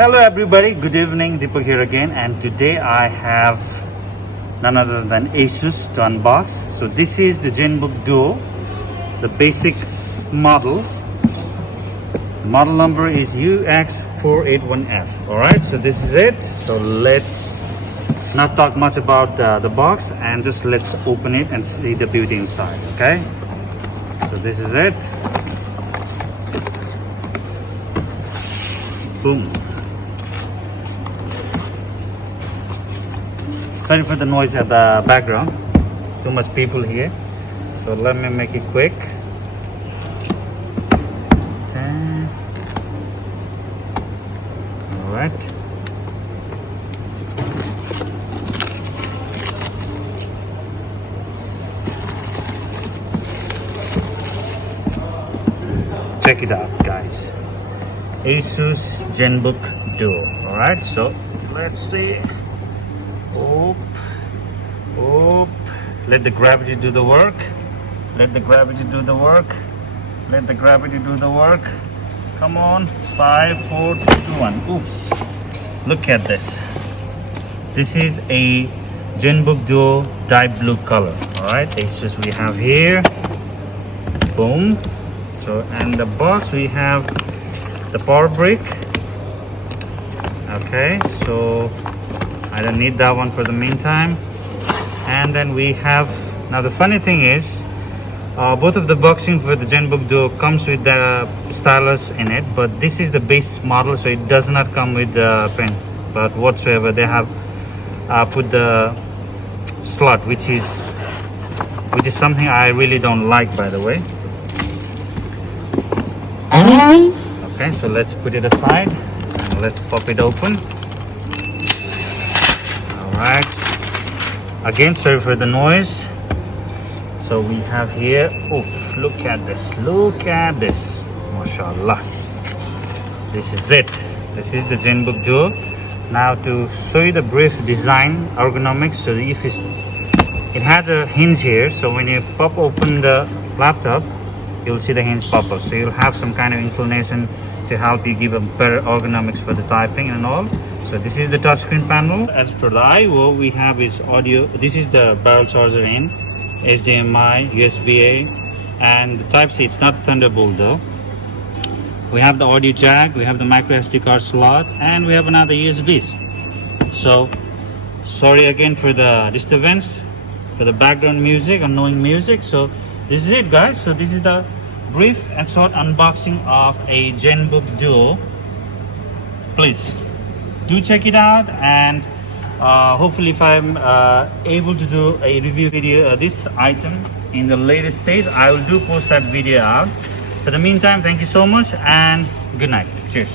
Hello everybody, good evening, Deepak here again, and today I have none other than Asus to unbox. So this is the Zenbook Duo, the basic model. Model number is UX481F. Alright, so this is it. So let's not talk much about the box and just let's open it and see the beauty inside. Okay, so this is it. Boom. Sorry for the noise at the background, too much people here, so let me make it quick. Alright, check it out guys, Asus Zenbook Duo. Alright, so let's see. Let the gravity do the work. Let the gravity do the work. Let the gravity do the work. Come on. 5, 4, 3, 2, 1. Oops. Look at this. This is a Zenbook Duo dyed blue color. Alright, Asus we have here. Boom. So, and the box we have the power brick. Okay, so I don't need that one for the meantime. And then we have, now the funny thing is, both of the boxing for the Zenbook Duo comes with the stylus in it, but this is the base model, so it does not come with the pen. But whatsoever, they have put the slot, which is something I really don't like, by the way. Okay, so let's put it aside and let's pop it open. Alright, again sorry for the noise. So we have here, oof, look at this, mashallah. This is it. This is the Zenbook Duo. Now to show you the brief design ergonomics, so if it has a hinge here, so when you pop open the laptop, you'll see the hinge pop up, so you'll have some kind of inclination to help you give a better ergonomics for the typing and all. So this is the touchscreen panel. As per the I/O, we have is audio. This is the barrel charger in, HDMI, USB-A, and the Type-C. It's not Thunderbolt though. We have the audio jack, we have the micro SD card slot, and we have another USBs. So sorry again for the disturbance, for the background music, annoying music. So this is it guys. So this is the brief and short unboxing of a Zenbook Duo. Please do check it out, and hopefully if I'm able to do a review video this item in the latest stage, I will do post that video out. For the meantime, thank you so much and good night. Cheers.